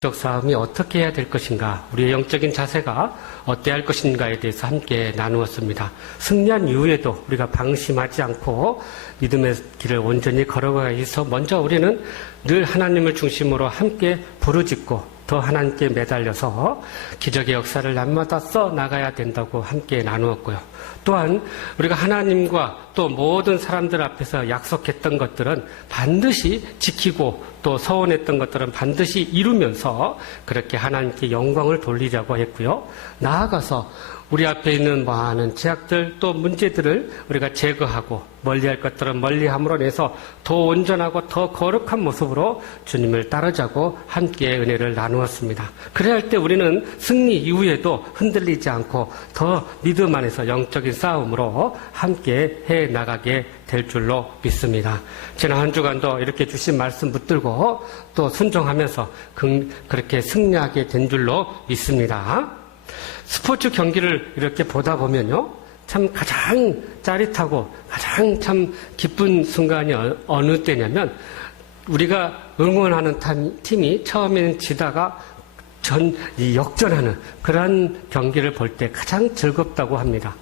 영적 싸움이 어떻게 해야 될 것인가, 우리의 영적인 자세가 어때야 할 것인가에 대해서 함께 나누었습니다. 승리한 이후에도 우리가 방심하지 않고 믿음의 길을 온전히 걸어가기 위해서 먼저 우리는 늘 하나님을 중심으로 함께 부르짖고 더 하나님께 매달려서 기적의 역사를 날마다 써나가야 된다고 함께 나누었고요. 또한 우리가 하나님과 또 모든 사람들 앞에서 약속했던 것들은 반드시 지키고 또 서원했던 것들은 반드시 이루면서 그렇게 하나님께 영광을 돌리자고 했고요. 나아가서 우리 앞에 있는 많은 제약들 또 문제들을 우리가 제거하고 멀리할 것들은 멀리함으로 인해서 더 온전하고 더 거룩한 모습으로 주님을 따르자고 함께 은혜를 나누었습니다. 그래야 할 때 우리는 승리 이후에도 흔들리지 않고 더 믿음 안에서 영적인 싸움으로 함께 해나가게 될 줄로 믿습니다. 지난 한 주간도 이렇게 주신 말씀 붙들고 또 순종하면서 그렇게 승리하게 된 줄로 믿습니다. 스포츠 경기를 이렇게 보다 보면요, 참 가장 짜릿하고 가장 참 기쁜 순간이 어느 때냐면 우리가 응원하는 팀이 처음에는 지다가 역전하는 그런 경기를 볼 때 가장 즐겁다고 합니다.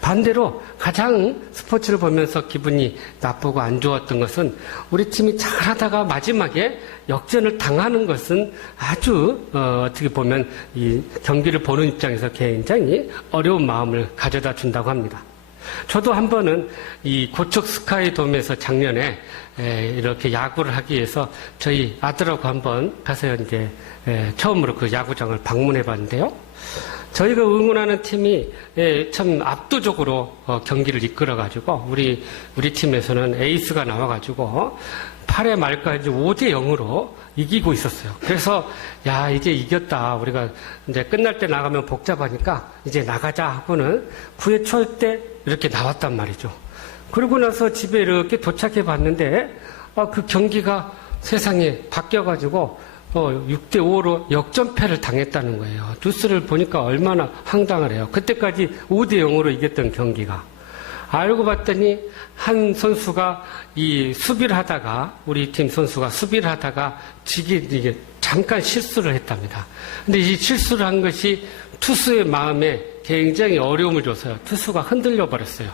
반대로 가장 스포츠를 보면서 기분이 나쁘고 안 좋았던 것은 우리 팀이 잘하다가 마지막에 역전을 당하는 것은 아주 어떻게 보면 이 경기를 보는 입장에서 굉장히 어려운 마음을 가져다 준다고 합니다. 저도 한 번은 이 고척 스카이돔에서 작년에 이렇게 야구를 하기 위해서 저희 아들하고 한번 가서 이제 처음으로 그 야구장을 방문해 봤는데요. 저희가 응원하는 팀이 참 압도적으로 경기를 이끌어가지고 우리 팀에서는 에이스가 나와가지고 8회 말까지 5대 0으로 이기고 있었어요. 그래서 야, 이제 이겼다. 우리가 이제 끝날 때 나가면 복잡하니까 이제 나가자 하고는 9회 초 때 이렇게 나왔단 말이죠. 그러고 나서 집에 이렇게 도착해 봤는데 그 경기가 세상에 바뀌어가지고 6대 5로 역전패를 당했다는 거예요. 뉴스를 보니까 얼마나 황당하래요. 그때까지 5대 0으로 이겼던 경기가. 알고 봤더니 한 선수가 이 수비를 하다가 우리 팀 선수가 수비를 하다가 이게 잠깐 실수를 했답니다. 근데 이 실수를 한 것이 투수의 마음에 굉장히 어려움을 줘서요. 투수가 흔들려 버렸어요.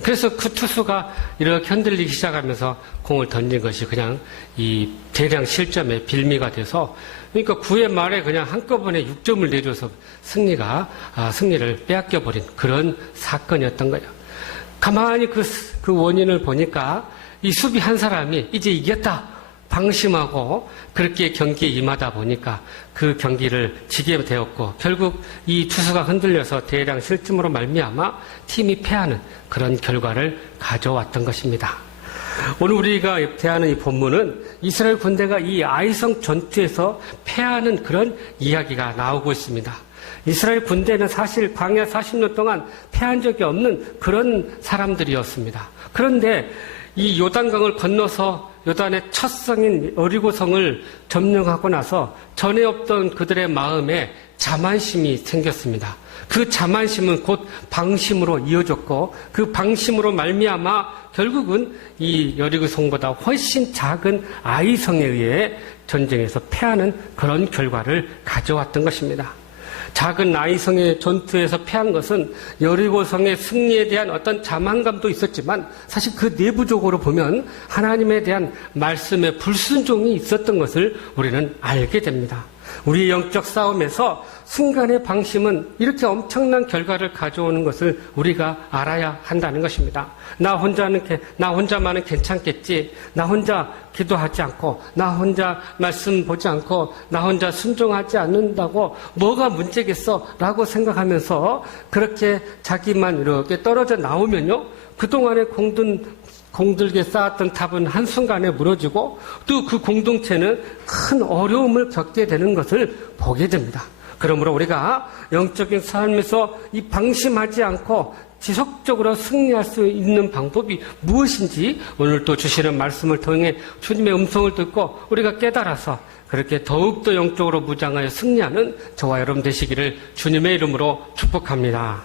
그래서 그 투수가 이렇게 흔들리기 시작하면서 공을 던진 것이 그냥 이 대량 실점의 빌미가 돼서, 그러니까 9회 말에 그냥 한꺼번에 6점을 내줘서 승리를 빼앗겨 버린 그런 사건이었던 거예요. 가만히 그 원인을 보니까 이 수비 한 사람이 이제 이겼다 방심하고 그렇게 경기에 임하다 보니까 그 경기를 지게 되었고, 결국 이 투수가 흔들려서 대량 실점으로 말미암아 팀이 패하는 그런 결과를 가져왔던 것입니다. 오늘 우리가 대하는 이 본문은 이스라엘 군대가 이 아이성 전투에서 패하는 그런 이야기가 나오고 있습니다. 이스라엘 군대는 사실 광야 40년 동안 패한 적이 없는 그런 사람들이었습니다. 그런데 이 요단강을 건너서 요단의 첫 성인 여리고성을 점령하고 나서 전에 없던 그들의 마음에 자만심이 생겼습니다. 그 자만심은 곧 방심으로 이어졌고, 그 방심으로 말미암아 결국은 이 여리고성보다 훨씬 작은 아이성에 의해 전쟁에서 패하는 그런 결과를 가져왔던 것입니다. 작은 아이성의 전투에서 패한 것은 여리고성의 승리에 대한 어떤 자만감도 있었지만 사실 그 내부적으로 보면 하나님에 대한 말씀에 불순종이 있었던 것을 우리는 알게 됩니다. 우리의 영적 싸움에서 순간의 방심은 이렇게 엄청난 결과를 가져오는 것을 우리가 알아야 한다는 것입니다. 나 혼자만은 괜찮겠지. 나 혼자 기도하지 않고, 나 혼자 말씀 보지 않고, 나 혼자 순종하지 않는다고 뭐가 문제겠어? 라고 생각하면서 그렇게 자기만 이렇게 떨어져 나오면요, 그동안에 공들게 쌓았던 탑은 한순간에 무너지고 또 그 공동체는 큰 어려움을 겪게 되는 것을 보게 됩니다. 그러므로 우리가 영적인 삶에서 이 방심하지 않고 지속적으로 승리할 수 있는 방법이 무엇인지 오늘 또 주시는 말씀을 통해 주님의 음성을 듣고 우리가 깨달아서 그렇게 더욱더 영적으로 무장하여 승리하는 저와 여러분 되시기를 주님의 이름으로 축복합니다.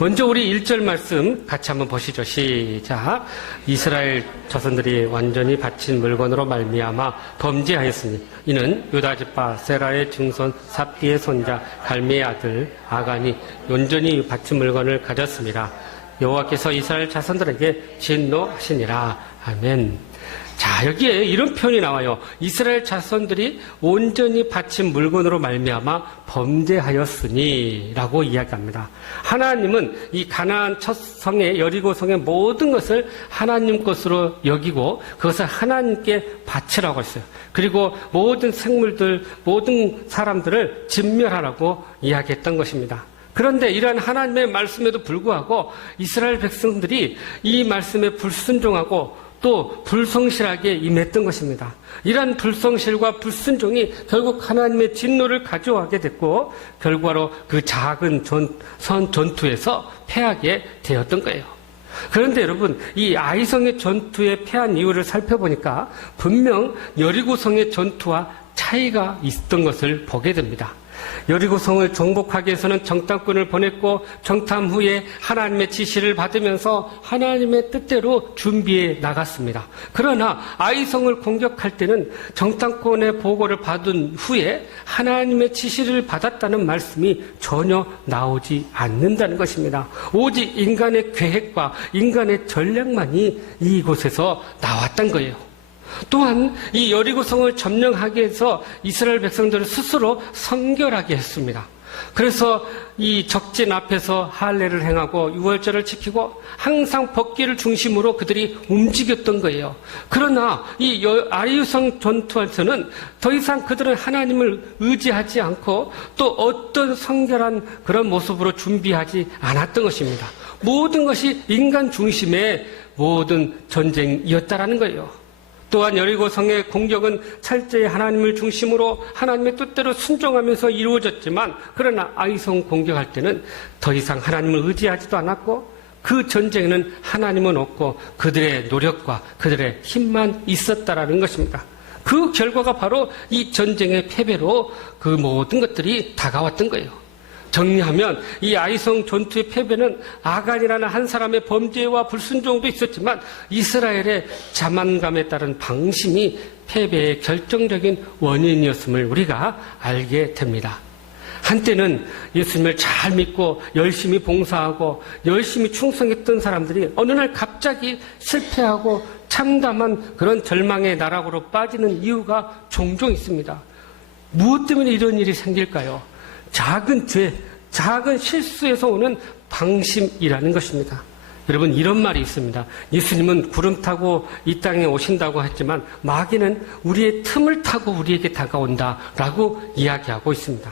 먼저 우리 1절 말씀 같이 한번 보시죠. 시작. 이스라엘 자손들이 완전히 바친 물건으로 말미암아 범죄하였으니 이는 유다지파 세라의 증손 삽디의 손자 갈미의 아들 아간이 온전히 바친 물건을 가졌습니다. 여호와께서 이스라엘 자손들에게 진노하시니라. 아멘. 자, 여기에 이런 표현이 나와요. 이스라엘 자손들이 온전히 바친 물건으로 말미암아 범죄하였으니 라고 이야기합니다. 하나님은 이 가나안 첫 성의 여리고 성의 모든 것을 하나님 것으로 여기고 그것을 하나님께 바치라고 했어요. 그리고 모든 생물들, 모든 사람들을 진멸하라고 이야기했던 것입니다. 그런데 이러한 하나님의 말씀에도 불구하고 이스라엘 백성들이 이 말씀에 불순종하고 또 불성실하게 임했던 것입니다. 이러한 불성실과 불순종이 결국 하나님의 진노를 가져오게 됐고 결과로 그 작은 전투에서 패하게 되었던 거예요. 그런데 여러분, 이 아이성의 전투에 패한 이유를 살펴보니까 분명 여리고성의 전투와 차이가 있었던 것을 보게 됩니다. 여리고성을 정복하기 위해서는 정탐꾼을 보냈고 정탐 후에 하나님의 지시를 받으면서 하나님의 뜻대로 준비해 나갔습니다. 그러나 아이성을 공격할 때는 정탐꾼의 보고를 받은 후에 하나님의 지시를 받았다는 말씀이 전혀 나오지 않는다는 것입니다. 오직 인간의 계획과 인간의 전략만이 이곳에서 나왔던 거예요. 또한 이 여리고성을 점령하기 위해서 이스라엘 백성들을 스스로 성결하게 했습니다. 그래서 이 적진 앞에서 할례를 행하고 유월절을 지키고 항상 법궤를 중심으로 그들이 움직였던 거예요. 그러나 이 아이성 전투에서는 더 이상 그들은 하나님을 의지하지 않고 또 어떤 성결한 그런 모습으로 준비하지 않았던 것입니다. 모든 것이 인간 중심의 모든 전쟁이었다라는 거예요. 또한 여리고성의 공격은 철저히 하나님을 중심으로 하나님의 뜻대로 순종하면서 이루어졌지만 그러나 아이성 공격할 때는 더 이상 하나님을 의지하지도 않았고 그 전쟁에는 하나님은 없고 그들의 노력과 그들의 힘만 있었다라는 것입니다. 그 결과가 바로 이 전쟁의 패배로 그 모든 것들이 다가왔던 거예요. 정리하면 이 아이성 전투의 패배는 아간이라는 한 사람의 범죄와 불순종도 있었지만 이스라엘의 자만감에 따른 방심이 패배의 결정적인 원인이었음을 우리가 알게 됩니다. 한때는 예수님을 잘 믿고 열심히 봉사하고 열심히 충성했던 사람들이 어느 날 갑자기 실패하고 참담한 그런 절망의 나락으로 빠지는 이유가 종종 있습니다. 무엇 때문에 이런 일이 생길까요? 작은 죄, 작은 실수에서 오는 방심이라는 것입니다. 여러분, 이런 말이 있습니다. 예수님은 구름 타고 이 땅에 오신다고 했지만 마귀는 우리의 틈을 타고 우리에게 다가온다라고 이야기하고 있습니다.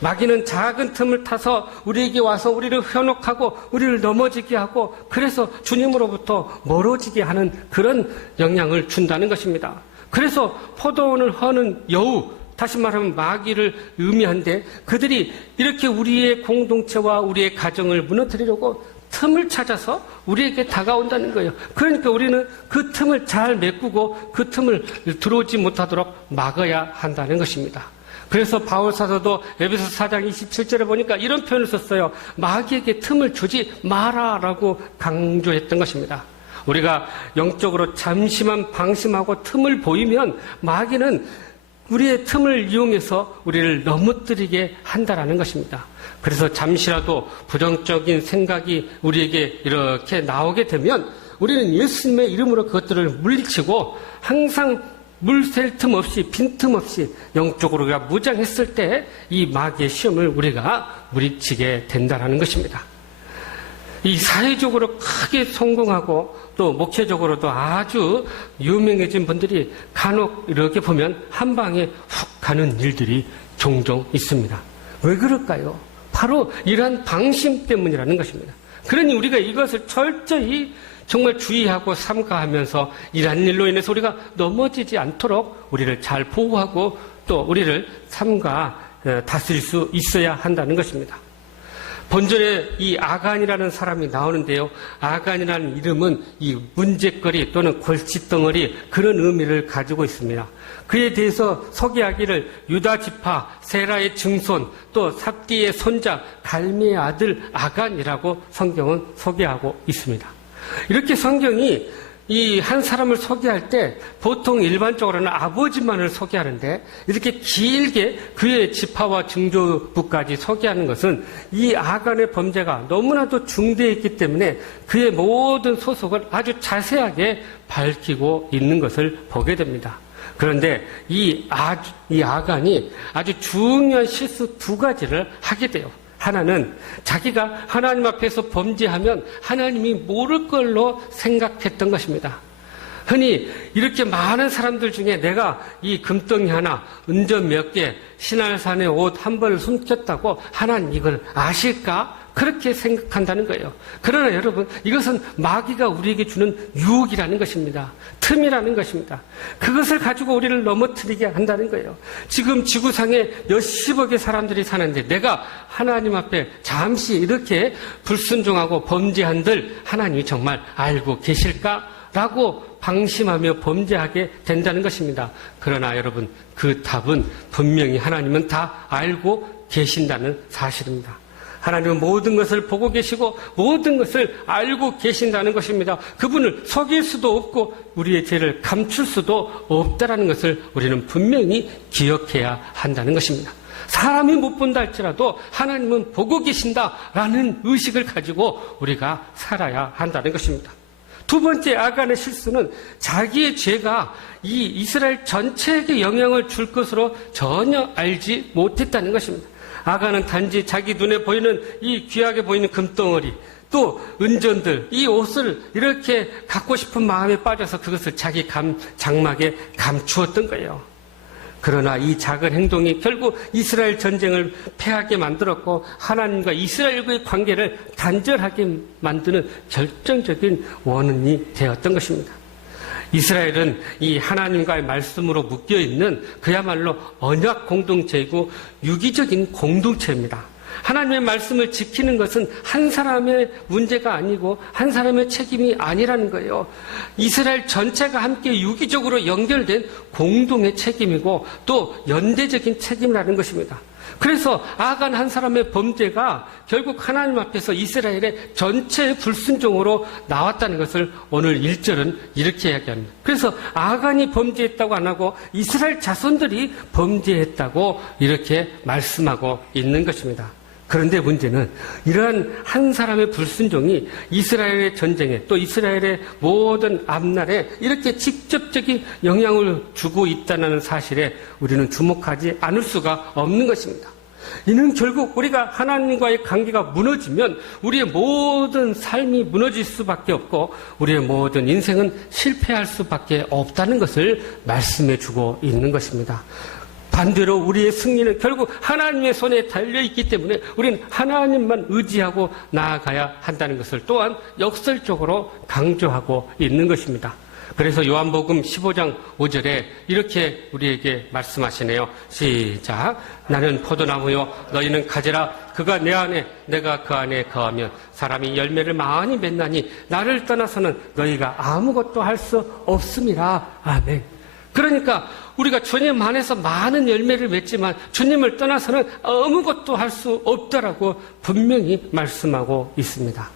마귀는 작은 틈을 타서 우리에게 와서 우리를 현혹하고 우리를 넘어지게 하고 그래서 주님으로부터 멀어지게 하는 그런 영향을 준다는 것입니다. 그래서 포도원을 허는 여우, 다시 말하면 마귀를 의미한데 그들이 이렇게 우리의 공동체와 우리의 가정을 무너뜨리려고 틈을 찾아서 우리에게 다가온다는 거예요. 그러니까 우리는 그 틈을 잘 메꾸고 그 틈을 들어오지 못하도록 막아야 한다는 것입니다. 그래서 바울 사도도 에베소 4장 27절에 보니까 이런 표현을 썼어요. 마귀에게 틈을 주지 마라라고 강조했던 것입니다. 우리가 영적으로 잠시만 방심하고 틈을 보이면 마귀는 우리의 틈을 이용해서 우리를 넘어뜨리게 한다라는 것입니다. 그래서 잠시라도 부정적인 생각이 우리에게 이렇게 나오게 되면 우리는 예수님의 이름으로 그것들을 물리치고 항상 물샐 틈 없이 빈틈 없이 영적으로 우리가 무장했을 때 이 마귀의 시험을 우리가 물리치게 된다는 것입니다. 이 사회적으로 크게 성공하고 또 목회적으로도 아주 유명해진 분들이 간혹 이렇게 보면 한 방에 훅 가는 일들이 종종 있습니다. 왜 그럴까요? 바로 이러한 방심 때문이라는 것입니다. 그러니 우리가 이것을 철저히 정말 주의하고 삼가하면서 이러한 일로 인해서 우리가 넘어지지 않도록 우리를 잘 보호하고 또 우리를 삼가 다스릴 수 있어야 한다는 것입니다. 본전에 이 아간이라는 사람이 나오는데요. 아간이라는 이름은 이 문제거리 또는 골칫덩어리 그런 의미를 가지고 있습니다. 그에 대해서 소개하기를 유다 지파 세라의 증손 또 삽디의 손자 갈미의 아들 아간이라고 성경은 소개하고 있습니다. 이렇게 성경이 이 한 사람을 소개할 때 보통 일반적으로는 아버지만을 소개하는데 이렇게 길게 그의 지파와 증조부까지 소개하는 것은 이 아간의 범죄가 너무나도 중대했기 때문에 그의 모든 소속을 아주 자세하게 밝히고 있는 것을 보게 됩니다. 그런데 이 아간이 아주 중요한 실수 두 가지를 하게 돼요. 하나는 자기가 하나님 앞에서 범죄하면 하나님이 모를 걸로 생각했던 것입니다. 흔히 이렇게 많은 사람들 중에 내가 이 금덩이 하나, 은전 몇 개, 신할산의 옷 한 벌을 숨겼다고 하나님 이걸 아실까? 그렇게 생각한다는 거예요. 그러나 여러분, 이것은 마귀가 우리에게 주는 유혹이라는 것입니다. 틈이라는 것입니다. 그것을 가지고 우리를 넘어뜨리게 한다는 거예요. 지금 지구상에 몇십억의 사람들이 사는데 내가 하나님 앞에 잠시 이렇게 불순종하고 범죄한들 하나님이 정말 알고 계실까? 라고 방심하며 범죄하게 된다는 것입니다. 그러나 여러분, 그 답은 분명히 하나님은 다 알고 계신다는 사실입니다. 하나님은 모든 것을 보고 계시고 모든 것을 알고 계신다는 것입니다. 그분을 속일 수도 없고 우리의 죄를 감출 수도 없다는 것을 우리는 분명히 기억해야 한다는 것입니다. 사람이 못 본다 할지라도 하나님은 보고 계신다라는 의식을 가지고 우리가 살아야 한다는 것입니다. 두 번째 아간의 실수는 자기의 죄가 이 이스라엘 전체에게 영향을 줄 것으로 전혀 알지 못했다는 것입니다. 아간은 단지 자기 눈에 보이는 이 귀하게 보이는 금덩어리 또 은전들 이 옷을 이렇게 갖고 싶은 마음에 빠져서 그것을 자기 장막에 감추었던 거예요. 그러나 이 작은 행동이 결국 이스라엘 전쟁을 패하게 만들었고 하나님과 이스라엘과의 관계를 단절하게 만드는 결정적인 원인이 되었던 것입니다. 이스라엘은 이 하나님과의 말씀으로 묶여있는 그야말로 언약 공동체이고 유기적인 공동체입니다. 하나님의 말씀을 지키는 것은 한 사람의 문제가 아니고 한 사람의 책임이 아니라는 거예요. 이스라엘 전체가 함께 유기적으로 연결된 공동의 책임이고 또 연대적인 책임이라는 것입니다. 그래서 아간 한 사람의 범죄가 결국 하나님 앞에서 이스라엘의 전체의 불순종으로 나왔다는 것을 오늘 1절은 이렇게 이야기합니다. 그래서 아간이 범죄했다고 안 하고 이스라엘 자손들이 범죄했다고 이렇게 말씀하고 있는 것입니다. 그런데 문제는 이러한 한 사람의 불순종이 이스라엘의 전쟁에 또 이스라엘의 모든 앞날에 이렇게 직접적인 영향을 주고 있다는 사실에 우리는 주목하지 않을 수가 없는 것입니다. 이는 결국 우리가 하나님과의 관계가 무너지면 우리의 모든 삶이 무너질 수밖에 없고 우리의 모든 인생은 실패할 수밖에 없다는 것을 말씀해 주고 있는 것입니다. 반대로 우리의 승리는 결국 하나님의 손에 달려있기 때문에 우리는 하나님만 의지하고 나아가야 한다는 것을 또한 역설적으로 강조하고 있는 것입니다. 그래서 요한복음 15장 5절에 이렇게 우리에게 말씀하시네요. 시작. 나는 포도나무요 너희는 가지라. 그가 내 안에 내가 그 안에 거하면 사람이 열매를 많이 맺나니 나를 떠나서는 너희가 아무것도 할 수 없음이라. 아멘. 그러니까 우리가 주님 안에서 많은 열매를 맺지만 주님을 떠나서는 아무것도 할 수 없다라고 분명히 말씀하고 있습니다.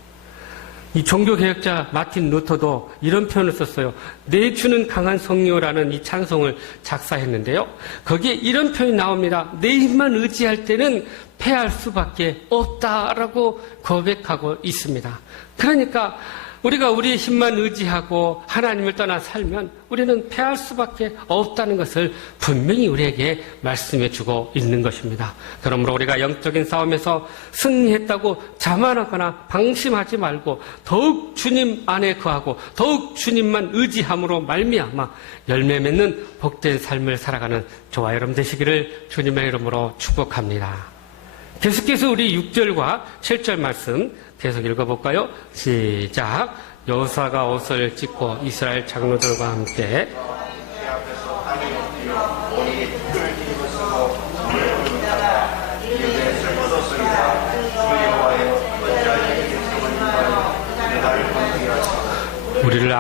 이 종교개혁자 마틴 루터도 이런 표현을 썼어요. 내 주는 강한 성료라는 이 찬송을 작사했는데요. 거기에 이런 표현이 나옵니다. 내 힘만 의지할 때는 패할 수밖에 없다라고 고백하고 있습니다. 그러니까 우리가 우리의 힘만 의지하고 하나님을 떠나 살면 우리는 패할 수밖에 없다는 것을 분명히 우리에게 말씀해 주고 있는 것입니다. 그러므로 우리가 영적인 싸움에서 승리했다고 자만하거나 방심하지 말고 더욱 주님 안에 거하고 더욱 주님만 의지함으로 말미암아 열매 맺는 복된 삶을 살아가는 저와 여러분 되시기를 주님의 이름으로 축복합니다. 계속해서 우리 6절과 7절 말씀 계속 읽어볼까요? 시작. 여호수아가 옷을 찢고 이스라엘 장로들과 함께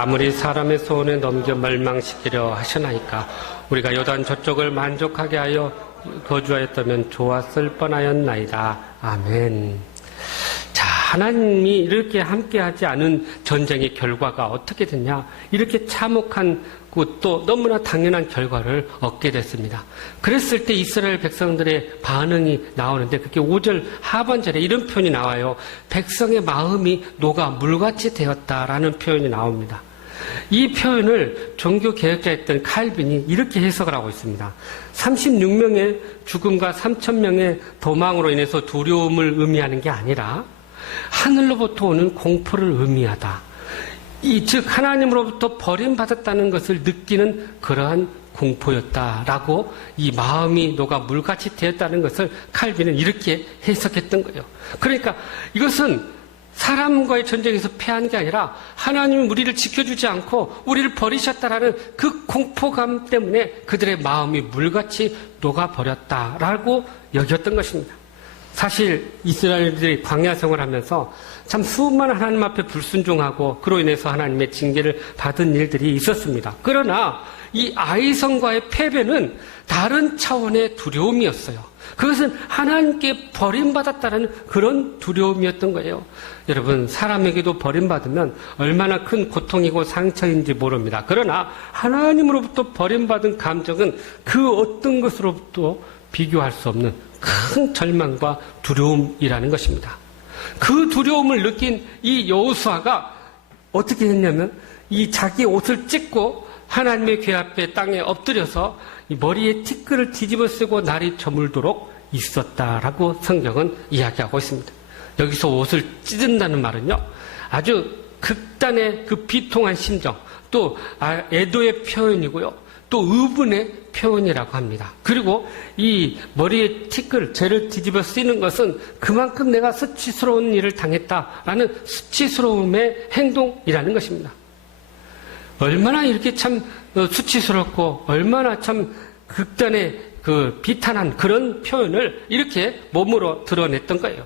아무리 사람의 손에 넘겨 멸망시키려 하시나이까 우리가 요단 저쪽을 만족하게 하여 거주하였다면 좋았을 뻔하였나이다. 아멘. 자, 하나님이 이렇게 함께하지 않은 전쟁의 결과가 어떻게 됐냐? 이렇게 참혹한 또 너무나 당연한 결과를 얻게 됐습니다. 그랬을 때 이스라엘 백성들의 반응이 나오는데 그게 5절 하반절에 이런 표현이 나와요. 백성의 마음이 녹아 물같이 되었다라는 표현이 나옵니다. 이 표현을 종교개혁자였던 칼빈이 이렇게 해석을 하고 있습니다. 36명의 죽음과 3,000명의 도망으로 인해서 두려움을 의미하는 게 아니라 하늘로부터 오는 공포를 의미하다. 즉 하나님으로부터 버림받았다는 것을 느끼는 그러한 공포였다라고 이 마음이 녹아 물같이 되었다는 것을 칼빈은 이렇게 해석했던 거예요. 그러니까 이것은 사람과의 전쟁에서 패한 게 아니라 하나님이 우리를 지켜주지 않고 우리를 버리셨다라는 그 공포감 때문에 그들의 마음이 물같이 녹아버렸다라고 여겼던 것입니다. 사실 이스라엘들이 광야 생활하면서 참 수많은 하나님 앞에 불순종하고 그로 인해서 하나님의 징계를 받은 일들이 있었습니다. 그러나 이 아이성과의 패배는 다른 차원의 두려움이었어요. 그것은 하나님께 버림받았다는 그런 두려움이었던 거예요. 여러분, 사람에게도 버림받으면 얼마나 큰 고통이고 상처인지 모릅니다. 그러나 하나님으로부터 버림받은 감정은 그 어떤 것으로부터 비교할 수 없는 큰 절망과 두려움이라는 것입니다. 그 두려움을 느낀 이 여호수아가 어떻게 했냐면 이 자기 옷을 찢고 하나님의 궤 앞에 땅에 엎드려서 이 머리에 티끌을 뒤집어 쓰고 날이 저물도록 있었다라고 성경은 이야기하고 있습니다. 여기서 옷을 찢은다는 말은요, 아주 극단의 그 비통한 심정, 또 애도의 표현이고요, 또 의분의 표현이라고 합니다. 그리고 이 머리에 티끌, 죄를 뒤집어 쓰는 것은 그만큼 내가 수치스러운 일을 당했다라는 수치스러움의 행동이라는 것입니다. 얼마나 이렇게 참 수치스럽고 얼마나 참 극단의 그 비탄한 그런 표현을 이렇게 몸으로 드러냈던 거예요.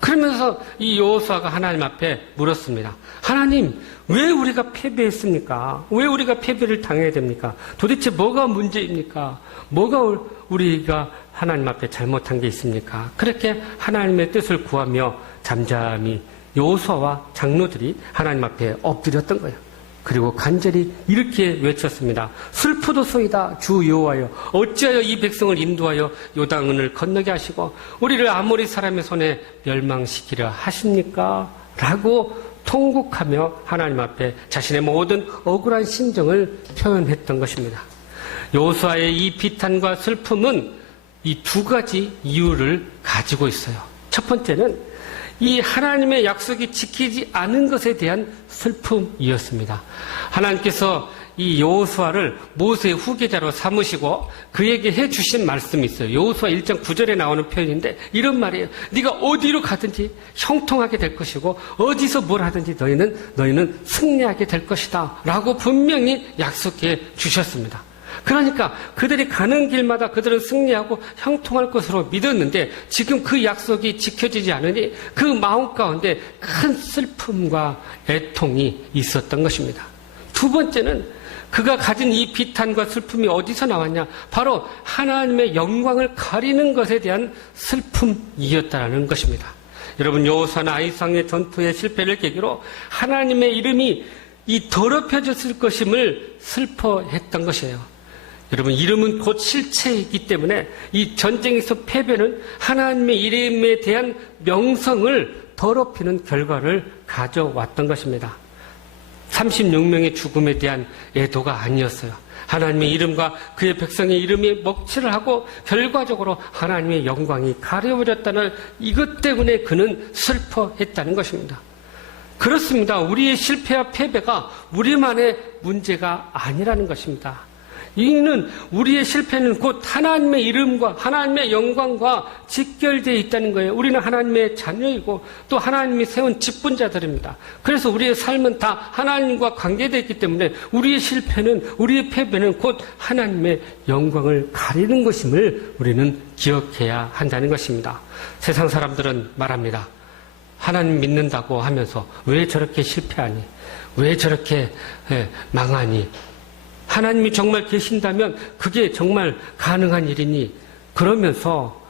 그러면서 이 여호수아가 하나님 앞에 물었습니다. 하나님, 왜 우리가 패배했습니까? 왜 우리가 패배를 당해야 됩니까? 도대체 뭐가 문제입니까? 뭐가 우리가 하나님 앞에 잘못한 게 있습니까? 그렇게 하나님의 뜻을 구하며 잠잠히 여호수아와 장로들이 하나님 앞에 엎드렸던 거예요. 그리고 간절히 이렇게 외쳤습니다. 슬프도소이다 주 여호와여, 어찌하여 이 백성을 인도하여 요단을 건너게 하시고 우리를 아모리 사람의 손에 멸망시키려 하십니까? 라고 통곡하며 하나님 앞에 자신의 모든 억울한 심정을 표현했던 것입니다. 여호수아의 이 비탄과 슬픔은 이 두 가지 이유를 가지고 있어요. 첫 번째는 이 하나님의 약속이 지키지 않은 것에 대한 슬픔이었습니다. 하나님께서 이 여호수아를 모세의 후계자로 삼으시고 그에게 해주신 말씀이 있어요. 여호수아 1장 9절에 나오는 표현인데 이런 말이에요. 네가 어디로 가든지 형통하게 될 것이고 어디서 뭘 하든지 너희는 승리하게 될 것이다 라고 분명히 약속해 주셨습니다. 그러니까 그들이 가는 길마다 그들은 승리하고 형통할 것으로 믿었는데 지금 그 약속이 지켜지지 않으니 그 마음 가운데 큰 슬픔과 애통이 있었던 것입니다. 두 번째는 그가 가진 이 비탄과 슬픔이 어디서 나왔냐? 바로 하나님의 영광을 가리는 것에 대한 슬픔이었다는 것입니다. 여러분, 여호수아나 아이성의 전투의 실패를 계기로 하나님의 이름이 이 더럽혀졌을 것임을 슬퍼했던 것이에요. 여러분, 이름은 곧 실체이기 때문에 이 전쟁에서 패배는 하나님의 이름에 대한 명성을 더럽히는 결과를 가져왔던 것입니다. 36명의 죽음에 대한 애도가 아니었어요. 하나님의 이름과 그의 백성의 이름이 먹칠을 하고 결과적으로 하나님의 영광이 가려버렸다는 이것 때문에 그는 슬퍼했다는 것입니다. 그렇습니다. 우리의 실패와 패배가 우리만의 문제가 아니라는 것입니다. 이는 우리의 실패는 곧 하나님의 이름과 하나님의 영광과 직결되어 있다는 거예요. 우리는 하나님의 자녀이고 또 하나님이 세운 직분자들입니다. 그래서 우리의 삶은 다 하나님과 관계되어 있기 때문에 우리의 실패는, 우리의 패배는 곧 하나님의 영광을 가리는 것임을 우리는 기억해야 한다는 것입니다. 세상 사람들은 말합니다. 하나님 믿는다고 하면서 왜 저렇게 실패하니? 왜 저렇게 망하니? 하나님이 정말 계신다면 그게 정말 가능한 일이니? 그러면서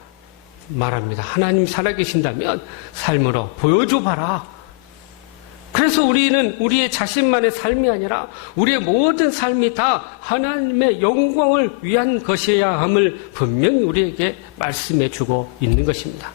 말합니다. 하나님이 살아계신다면 삶으로 보여줘봐라. 그래서 우리는 우리의 자신만의 삶이 아니라 우리의 모든 삶이 다 하나님의 영광을 위한 것이어야 함을 분명히 우리에게 말씀해 주고 있는 것입니다.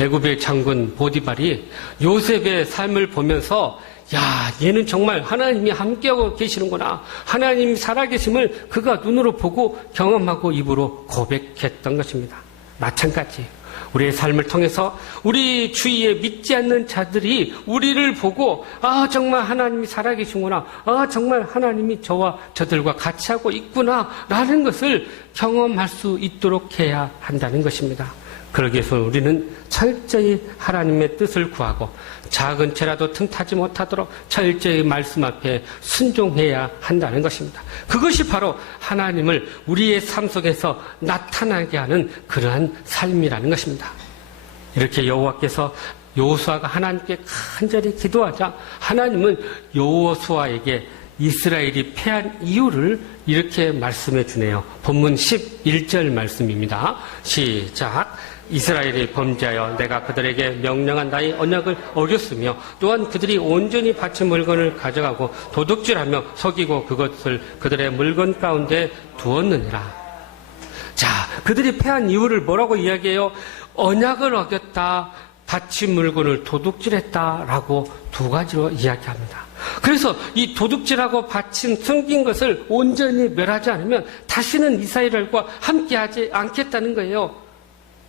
애굽의 장군 보디발이 요셉의 삶을 보면서 야, 얘는 정말 하나님이 함께하고 계시는구나. 하나님이 살아계심을 그가 눈으로 보고 경험하고 입으로 고백했던 것입니다. 마찬가지예요. 우리의 삶을 통해서 우리 주위에 믿지 않는 자들이 우리를 보고 아, 정말 하나님이 살아계시구나. 아, 정말 하나님이 저와 저들과 같이 하고 있구나 라는 것을 경험할 수 있도록 해야 한다는 것입니다. 그러기 위해서 우리는 철저히 하나님의 뜻을 구하고 작은 죄라도 틈타지 못하도록 철저히 말씀 앞에 순종해야 한다는 것입니다. 그것이 바로 하나님을 우리의 삶 속에서 나타나게 하는 그러한 삶이라는 것입니다. 이렇게 여호와께서 여호수아가 하나님께 간절히 기도하자 하나님은 여호수아에게 이스라엘이 패한 이유를 이렇게 말씀해 주네요. 본문 11절 말씀입니다. 시작. 이스라엘이 범죄하여 내가 그들에게 명령한 나의 언약을 어겼으며 또한 그들이 온전히 바친 물건을 가져가고 도둑질하며 속이고 그것을 그들의 물건 가운데 두었느니라. 자, 그들이 패한 이유를 뭐라고 이야기해요? 언약을 어겼다, 바친 물건을 도둑질했다라고 두 가지로 이야기합니다. 그래서 이 도둑질하고 바친 숨긴 것을 온전히 멸하지 않으면 다시는 이스라엘과 함께하지 않겠다는 거예요.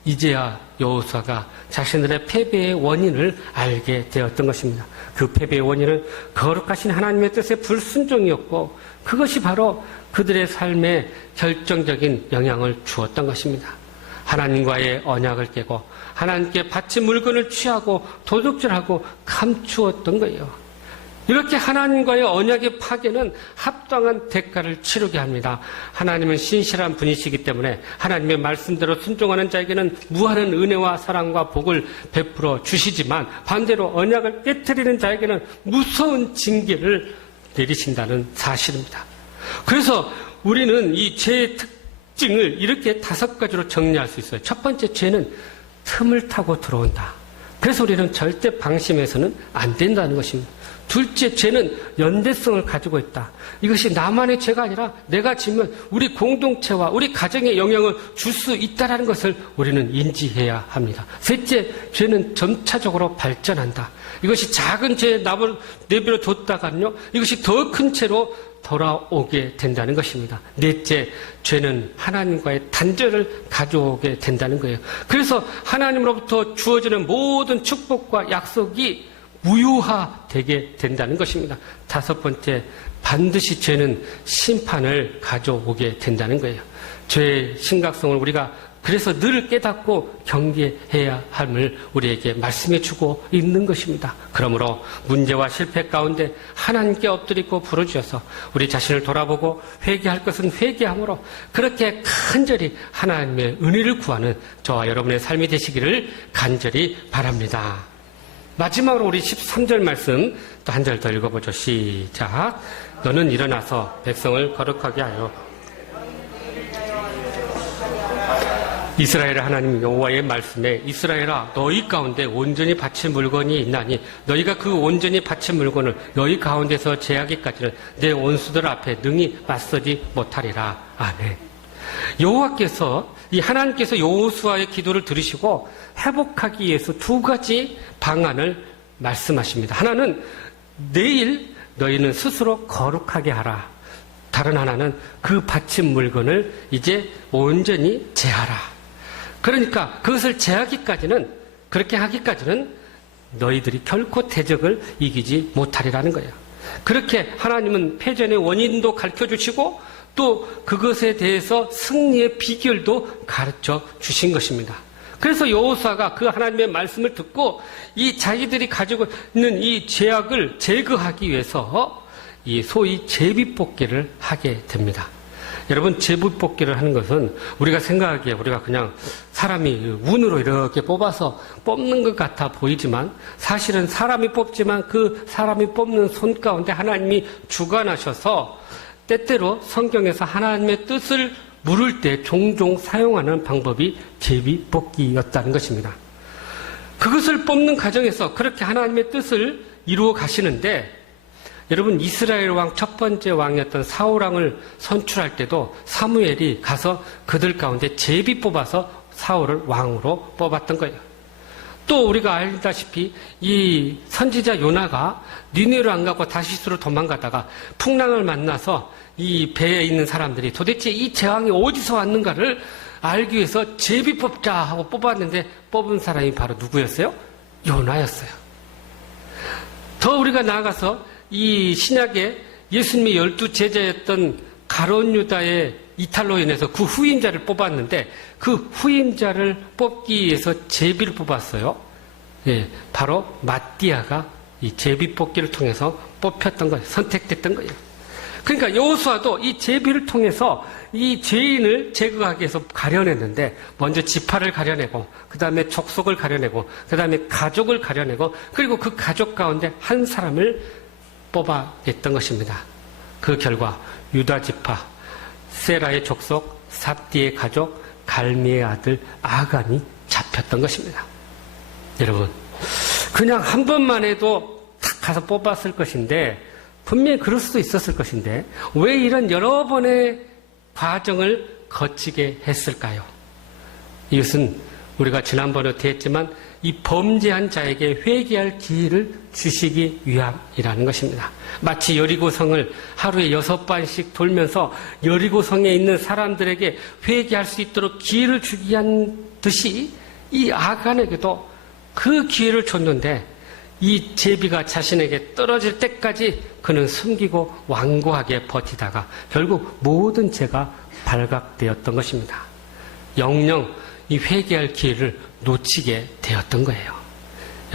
이제야 여호수아가 자신들의 패배의 원인을 알게 되었던 것입니다. 그 패배의 원인은 거룩하신 하나님의 뜻에 불순종이었고 그것이 바로 그들의 삶에 결정적인 영향을 주었던 것입니다. 하나님과의 언약을 깨고 하나님께 바친 물건을 취하고 도둑질하고 감추었던 거예요. 이렇게 하나님과의 언약의 파괴는 합당한 대가를 치르게 합니다. 하나님은 신실한 분이시기 때문에 하나님의 말씀대로 순종하는 자에게는 무한한 은혜와 사랑과 복을 베풀어 주시지만 반대로 언약을 깨트리는 자에게는 무서운 징계를 내리신다는 사실입니다. 그래서 우리는 이 죄의 특징을 이렇게 5가지로 정리할 수 있어요. 첫 번째, 죄는 틈을 타고 들어온다. 그래서 우리는 절대 방심해서는 안 된다는 것입니다. 둘째, 죄는 연대성을 가지고 있다. 이것이 나만의 죄가 아니라 내가 지면 우리 공동체와 우리 가정에 영향을 줄 수 있다는 것을 우리는 인지해야 합니다. 셋째, 죄는 점차적으로 발전한다. 이것이 작은 죄에 내버려 뒀다가는요, 이것이 더 큰 죄로 돌아오게 된다는 것입니다. 넷째, 죄는 하나님과의 단절을 가져오게 된다는 거예요. 그래서 하나님으로부터 주어지는 모든 축복과 약속이 무효화되게 된다는 것입니다. 5번째, 반드시 죄는 심판을 가져오게 된다는 거예요. 죄의 심각성을 우리가 그래서 늘 깨닫고 경계해야 함을 우리에게 말씀해 주고 있는 것입니다. 그러므로 문제와 실패 가운데 하나님께 엎드리고 부르짖어서 우리 자신을 돌아보고 회개할 것은 회개함으로 그렇게 간절히 하나님의 은혜를 구하는 저와 여러분의 삶이 되시기를 간절히 바랍니다. 마지막으로 우리 13절 말씀 또 한 절 더 읽어보죠. 시작. 너는 일어나서 백성을 거룩하게 하여 이스라엘 하나님 여호와의 말씀에 이스라엘아 너희 가운데 온전히 바친 물건이 있나니 너희가 그 온전히 바친 물건을 너희 가운데서 제하기까지는 내 원수들 앞에 능히 맞서지 못하리라. 아멘. 여호와께서 이 하나님께서 여호수아의 기도를 들으시고 회복하기 위해서 2가지 방안을 말씀하십니다. 하나는 내일 너희는 스스로 거룩하게 하라. 다른 하나는 그 바친 물건을 이제 온전히 제하라. 그러니까 그것을 제하기까지는 그렇게 하기까지는 너희들이 결코 대적을 이기지 못하리라는 거예요. 그렇게 하나님은 패전의 원인도 가르쳐주시고 또 그것에 대해서 승리의 비결도 가르쳐 주신 것입니다. 그래서 여호수아가 그 하나님의 말씀을 듣고 이 자기들이 가지고 있는 이 죄악을 제거하기 위해서 이 소위 제비뽑기를 하게 됩니다. 여러분, 제비뽑기를 하는 것은 우리가 생각하기에 우리가 그냥 사람이 운으로 이렇게 뽑아서 뽑는 것 같아 보이지만 사실은 사람이 뽑지만 그 사람이 뽑는 손 가운데 하나님이 주관하셔서 때때로 성경에서 하나님의 뜻을 물을 때 종종 사용하는 방법이 제비뽑기였다는 것입니다. 그것을 뽑는 과정에서 그렇게 하나님의 뜻을 이루어 가시는데 여러분, 이스라엘 왕 첫 번째 왕이었던 사울왕을 선출할 때도 사무엘이 가서 그들 가운데 제비 뽑아서 사울을 왕으로 뽑았던 거예요. 또 우리가 알다시피 이 선지자 요나가 니느웨로 안 가고 다시스로 도망가다가 풍랑을 만나서 이 배에 있는 사람들이 도대체 이 재앙이 어디서 왔는가를 알기 위해서 제비 뽑자 하고 뽑았는데 뽑은 사람이 바로 누구였어요? 요나였어요. 더 우리가 나아가서 이 신약에 예수님의 12제자였던 가룟 유다의 이탈로 인해서 그 후임자를 뽑았는데 그 후임자를 뽑기 위해서 제비를 뽑았어요. 예, 바로 마띠아가 이 제비 뽑기를 통해서 뽑혔던 거예요. 선택됐던 거예요. 그러니까 여호수아도 이 제비를 통해서 이 죄인을 제거하기 위해서 가려냈는데 먼저 지파를 가려내고 그 다음에 족속을 가려내고 그 다음에 가족을 가려내고 그리고 그 가족 가운데 한 사람을 뽑아냈던 것입니다. 그 결과 유다 지파, 세라의 족속, 삽디의 가족, 갈미의 아들 아간이 잡혔던 것입니다. 여러분, 그냥 한 번만 해도 탁 가서 뽑았을 것인데 분명히 그럴 수도 있었을 것인데 왜 이런 여러 번의 과정을 거치게 했을까요? 이것은 우리가 지난번에 했지만 이 범죄한 자에게 회개할 기회를 주시기 위함이라는 것입니다. 마치 여리고성을 하루에 6번씩 돌면서 여리고성에 있는 사람들에게 회개할 수 있도록 기회를 주기 위한 듯이 이 아간에게도 그 기회를 줬는데 이 제비가 자신에게 떨어질 때까지 그는 숨기고 완고하게 버티다가 결국 모든 죄가 발각되었던 것입니다. 영영 이 회개할 기회를 놓치게 되었던 거예요.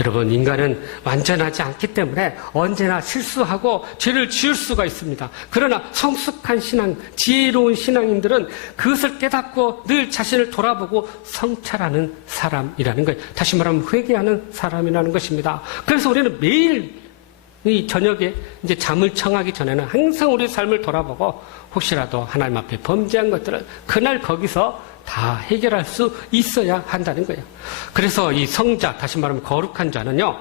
여러분, 인간은 완전하지 않기 때문에 언제나 실수하고 죄를 지을 수가 있습니다. 그러나 성숙한 신앙, 지혜로운 신앙인들은 그것을 깨닫고 늘 자신을 돌아보고 성찰하는 사람이라는 거예요. 다시 말하면 회개하는 사람이라는 것입니다. 그래서 우리는 매일 이 저녁에 이제 잠을 청하기 전에는 항상 우리 삶을 돌아보고 혹시라도 하나님 앞에 범죄한 것들을 그날 거기서 다 해결할 수 있어야 한다는 거예요. 그래서 이 성자, 다시 말하면 거룩한 자는요,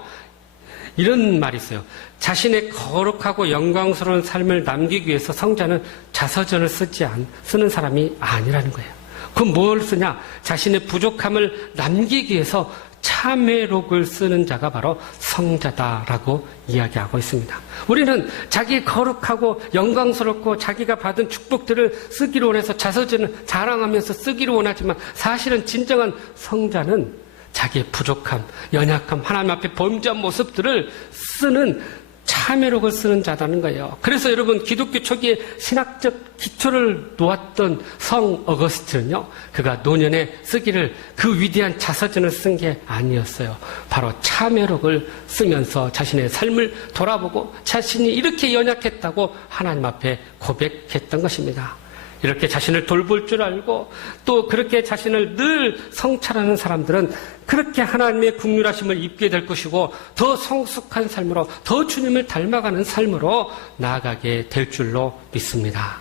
이런 말이 있어요. 자신의 거룩하고 영광스러운 삶을 남기기 위해서 성자는 자서전을 쓰는 사람이 아니라는 거예요. 그럼 뭘 쓰냐? 자신의 부족함을 남기기 위해서 참회록을 쓰는 자가 바로 성자다라고 이야기하고 있습니다. 우리는 자기 거룩하고 영광스럽고 자기가 받은 축복들을 쓰기로 원해서 자서전을 자랑하면서 쓰기로 원하지만 사실은 진정한 성자는 자기의 부족함, 연약함, 하나님 앞에 범죄한 모습들을 쓰는 참회록을 쓰는 자라는 거예요. 그래서 여러분, 기독교 초기에 신학적 기초를 놓았던 성 어거스틴은요, 그가 노년에 쓰기를 그 위대한 자서전을 쓴 게 아니었어요. 바로 참회록을 쓰면서 자신의 삶을 돌아보고 자신이 이렇게 연약했다고 하나님 앞에 고백했던 것입니다. 이렇게 자신을 돌볼 줄 알고 또 그렇게 자신을 늘 성찰하는 사람들은 그렇게 하나님의 긍휼하심을 입게 될 것이고 더 성숙한 삶으로, 더 주님을 닮아가는 삶으로 나아가게 될 줄로 믿습니다.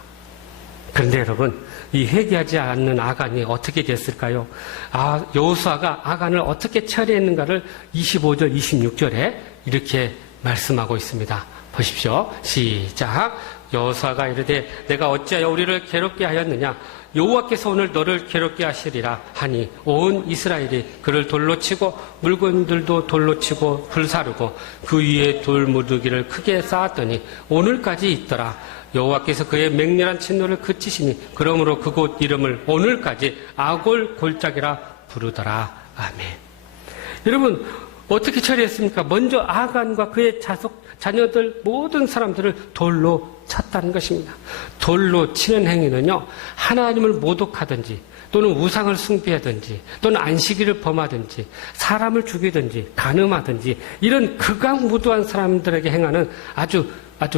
그런데 여러분, 이 회개하지 않는 아간이 어떻게 됐을까요? 여호수아가 아간을 어떻게 처리했는가를 25절, 26절에 이렇게 말씀하고 있습니다. 보십시오. 시작. 여호수아가 이르되 내가 어찌하여 우리를 괴롭게 하였느냐? 여호와께서 오늘 너를 괴롭게 하시리라 하니 온 이스라엘이 그를 돌로 치고 물건들도 돌로 치고 불사르고 그 위에 돌 무더기를 크게 쌓았더니 오늘까지 있더라. 여호와께서 그의 맹렬한 진노를 그치시니 그러므로 그곳 이름을 오늘까지 아골 골짜기라 부르더라. 아멘. 여러분, 어떻게 처리했습니까? 먼저 아간과 그의 자녀들 모든 사람들을 돌로 쳤다는 것입니다. 돌로 치는 행위는요, 하나님을 모독하든지 또는 우상을 숭배하든지 또는 안식일을 범하든지 사람을 죽이든지 간음하든지 이런 극악무도한 사람들에게 행하는 아주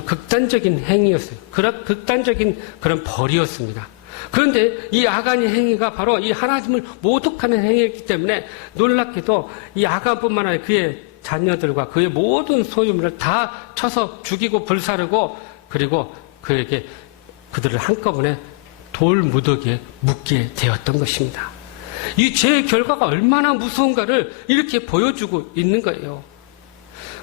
극단적인 행위였어요. 극단적인 그런 벌이었습니다. 그런데 이 아간의 행위가 바로 이 하나님을 모독하는 행위이기 때문에 놀랍게도 이 아간뿐만 아니라 그의 자녀들과 그의 모든 소유물을 다 쳐서 죽이고 불사르고 그리고 그에게 그들을 한꺼번에 돌 무더기에 묻게 되었던 것입니다. 이 죄의 결과가 얼마나 무서운가를 이렇게 보여주고 있는 거예요.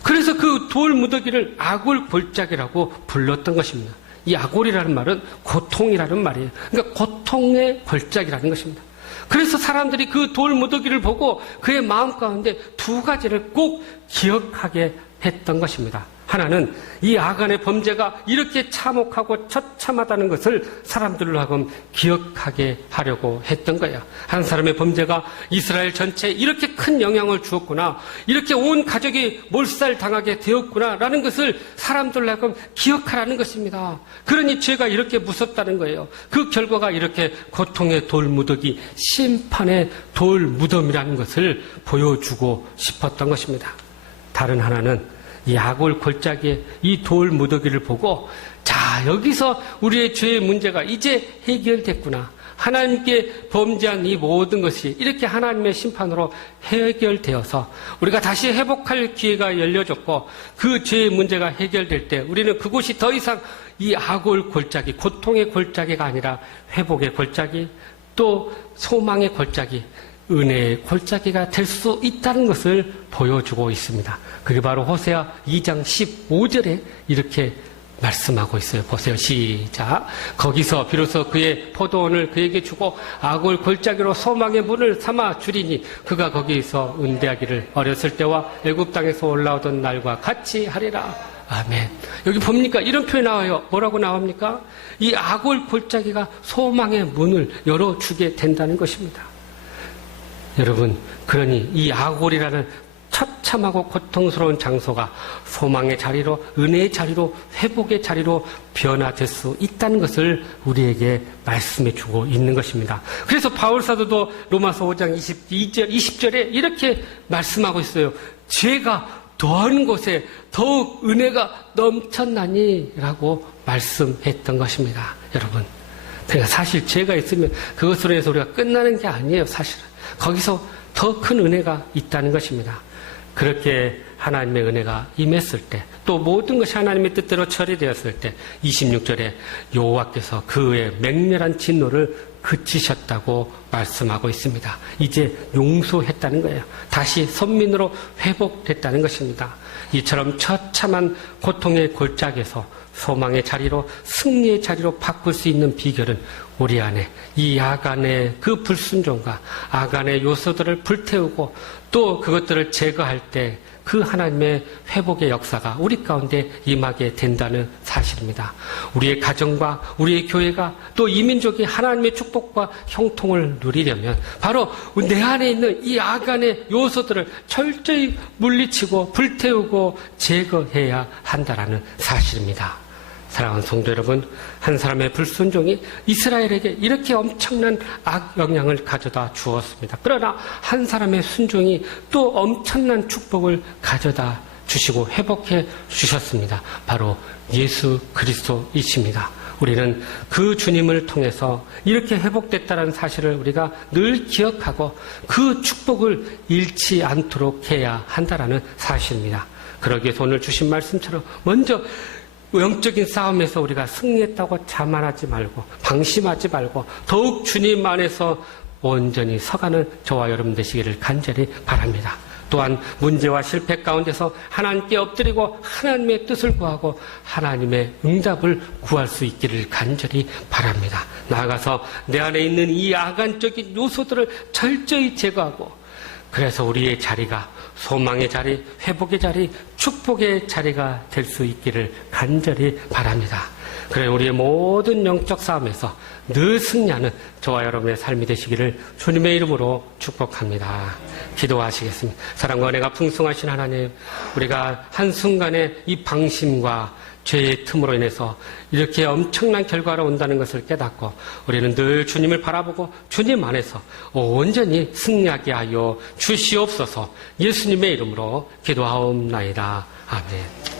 그래서 그 돌 무더기를 아골 골짜기라고 불렀던 것입니다. 이 아골이라는 말은 고통이라는 말이에요. 그러니까 고통의 골짜기라는 것입니다. 그래서 사람들이 그 돌 무더기를 보고 그의 마음 가운데 두 가지를 꼭 기억하게 했던 것입니다. 하나는 이 아간의 범죄가 이렇게 참혹하고 처참하다는 것을 사람들로 하여금 기억하게 하려고 했던 거예요. 한 사람의 범죄가 이스라엘 전체에 이렇게 큰 영향을 주었구나, 이렇게 온 가족이 몰살당하게 되었구나라는 것을 사람들로 하여금 기억하라는 것입니다. 그러니 죄가 이렇게 무섭다는 거예요. 그 결과가 이렇게 고통의 돌무더기, 심판의 돌무덤이라는 것을 보여주고 싶었던 것입니다. 다른 하나는 이 아골 골짜기에 이 돌 무더기를 보고, 자, 여기서 우리의 죄의 문제가 이제 해결됐구나. 하나님께 범죄한 이 모든 것이 이렇게 하나님의 심판으로 해결되어서 우리가 다시 회복할 기회가 열려졌고, 그 죄의 문제가 해결될 때 우리는 그곳이 더 이상 이 아골 골짜기, 고통의 골짜기가 아니라 회복의 골짜기, 또 소망의 골짜기, 은혜의 골짜기가 될 수 있다는 것을 보여주고 있습니다. 그게 바로 호세아 2장 15절에 이렇게 말씀하고 있어요. 보세요. 시작. 거기서 비로소 그의 포도원을 그에게 주고 아골 골짜기로 소망의 문을 삼아 주리니 그가 거기서 은대하기를 어렸을 때와 애굽 땅에서 올라오던 날과 같이 하리라. 아멘. 여기 봅니까? 이런 표현이 나와요. 뭐라고 나옵니까? 이 아골 골짜기가 소망의 문을 열어주게 된다는 것입니다. 여러분, 그러니 이 아골이라는 처참하고 고통스러운 장소가 소망의 자리로, 은혜의 자리로, 회복의 자리로 변화될 수 있다는 것을 우리에게 말씀해 주고 있는 것입니다. 그래서 바울사도도 로마서 5장 20절에 이렇게 말씀하고 있어요. 죄가 더하는 곳에 더욱 은혜가 넘쳤나니 라고 말씀했던 것입니다. 여러분, 그러니까 사실 죄가 있으면 그것으로 해서 우리가 끝나는 게 아니에요. 사실은 거기서 더 큰 은혜가 있다는 것입니다. 그렇게 하나님의 은혜가 임했을 때, 또 모든 것이 하나님의 뜻대로 처리되었을 때 26절에 여호와께서 그의 맹렬한 진노를 그치셨다고 말씀하고 있습니다. 이제 용서했다는 거예요. 다시 선민으로 회복됐다는 것입니다. 이처럼 처참한 고통의 골짜기에서 소망의 자리로, 승리의 자리로 바꿀 수 있는 비결은 우리 안에 이 아간의 그 불순종과 아간의 요소들을 불태우고 또 그것들을 제거할 때 그 하나님의 회복의 역사가 우리 가운데 임하게 된다는 사실입니다. 우리의 가정과 우리의 교회가 또 이 민족이 하나님의 축복과 형통을 누리려면 바로 내 안에 있는 이 아간의 요소들을 철저히 물리치고 불태우고 제거해야 한다는 사실입니다. 사랑하는 성도 여러분, 한 사람의 불순종이 이스라엘에게 이렇게 엄청난 악영향을 가져다 주었습니다. 그러나 한 사람의 순종이 또 엄청난 축복을 가져다 주시고 회복해 주셨습니다. 바로 예수 그리스도이십니다. 우리는 그 주님을 통해서 이렇게 회복됐다는 사실을 우리가 늘 기억하고 그 축복을 잃지 않도록 해야 한다는 사실입니다. 그러기 위해서 오늘 주신 말씀처럼 먼저 영적인 싸움에서 우리가 승리했다고 자만하지 말고 방심하지 말고 더욱 주님 안에서 온전히 서가는 저와 여러분 되시기를 간절히 바랍니다. 또한 문제와 실패 가운데서 하나님께 엎드리고 하나님의 뜻을 구하고 하나님의 응답을 구할 수 있기를 간절히 바랍니다. 나아가서 내 안에 있는 이 아간적인 요소들을 철저히 제거하고, 그래서 우리의 자리가 소망의 자리, 회복의 자리, 축복의 자리가 될 수 있기를 간절히 바랍니다. 그래 우리의 모든 영적 싸움에서 늘 승리하는 저와 여러분의 삶이 되시기를 주님의 이름으로 축복합니다. 기도하시겠습니다. 사랑과 은혜가 풍성하신 하나님, 우리가 한순간에 이 방심과 죄의 틈으로 인해서 이렇게 엄청난 결과로 온다는 것을 깨닫고 우리는 늘 주님을 바라보고 주님 안에서 온전히 승리하게 하여 주시옵소서. 예수님의 이름으로 기도하옵나이다. 아멘.